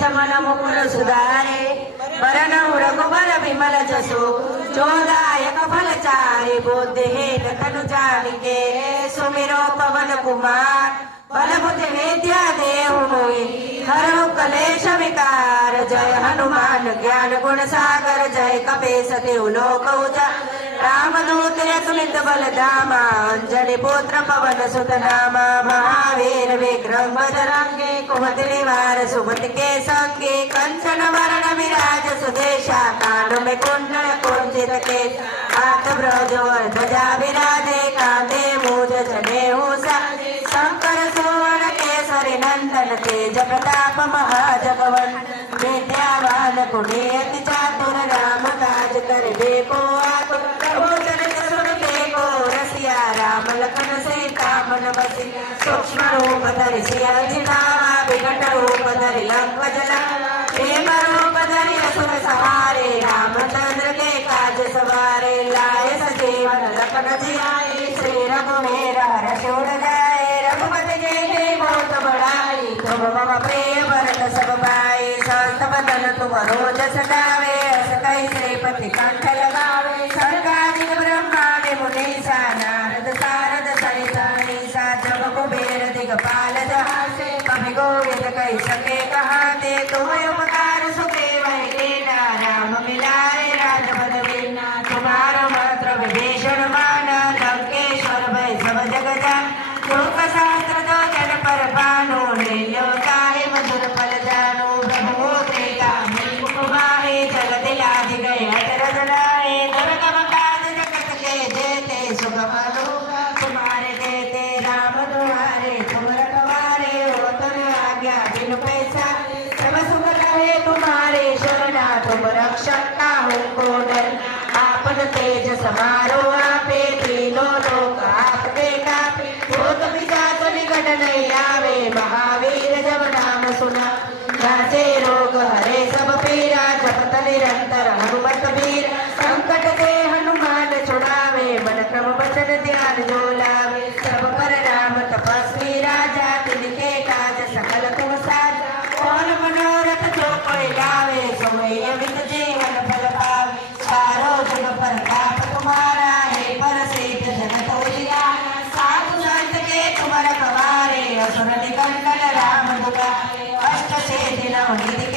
जमन मुकुर सुधारे वरण रघुबर विमल जसो जोदायक फल चारि बुद्धि हेत खनु जानिके सुमिरो पवन कुमार बल बुद्धि विद्या देहु मोहि हरहु कलेश विकार जय हनुमान ज्ञान गुण सागर जय कपीस तिहु लोक उजागर रामदूत अतुलित बल धामा अंजनी पुत्र पवन सुत नामा महावीर विक्रम बजरंगी कुमति निवार सुमति के संगी कंचन वरण विराज सुदेशा कान में कुंडल कुंचित के हाथ ब्रजोर ध्वजा विराजे कांधे मूज जनेऊसा शंकर सुवर्ण केसरी नंदन तेज प्रताप महाजगवन विद्यावान गुणी अति चातुर राम काज करबे को आतुर राम लखन सीता मन बसी सूक्ष्म रूप धरि सियहि नावा विकट रूप धरि लंक जला प्रेम रूप धरि असुर सहारे रामचंद्र के काज सवारे लाए सजीवन लखन जियाए श्री रघुवीर हर्ष उर जाए रघुपति जी बहुत बड़ाई तुम मम प्रिय भरत सब भाई संत बदन तुम रोज सदावे अस कहि श्रीपति कंठ लगावे सर्गाधिक ब्रह्मांड मुनीसा नारद सारद सरिता निशा जग कुबेर दिगपाल जहासे कवि गोविंद कहि सके कहाते तुम उपकार सुखे वै देना राम मिलाए राजपद दीना तुम्हारो मंत्र विभीषण माना लंकेश्वर भय सब जग जान लोक शास्त्र जो जन पर भानु लील्यो ताहि मधुर फल जानु ब्रह्मो त्रेता मुकुमाहे जग दिलाधि गए अचरज लाए दुर्गम काज जगत के जेते सुगम अनुग्रह तुम्हारे देते राम दुआरे तुम रखवारे हो तुम आज्ञा बिनु पैसारे सब सुख लहे तुम्हारे शरणा तुम रक्षक काहू को डर आपन तेज समारो आपे तीनों लोक आपके कापे भूत पिशाच निकट नहीं आवे महावीर जब नाम सुना नासे रोग हरे सब पीरा जपत निरंतर हनुमत वीर संकट से हनुमान छुड़ावे मन क्रम वचन ध्यान जो लावे सब पर राम तपस्वी राजा तिनके काज सकल तुम साजा और मनोरथ जो कोई लावे समय अमित जीवन फल पावे चारों जुग पर ताप तुम्हारा है पर सिद्ध जगत उजियारा साधु संत के तुम रखवारे असुर निकंदन राम दुलारे अष्ट सिद्धि नवनिधि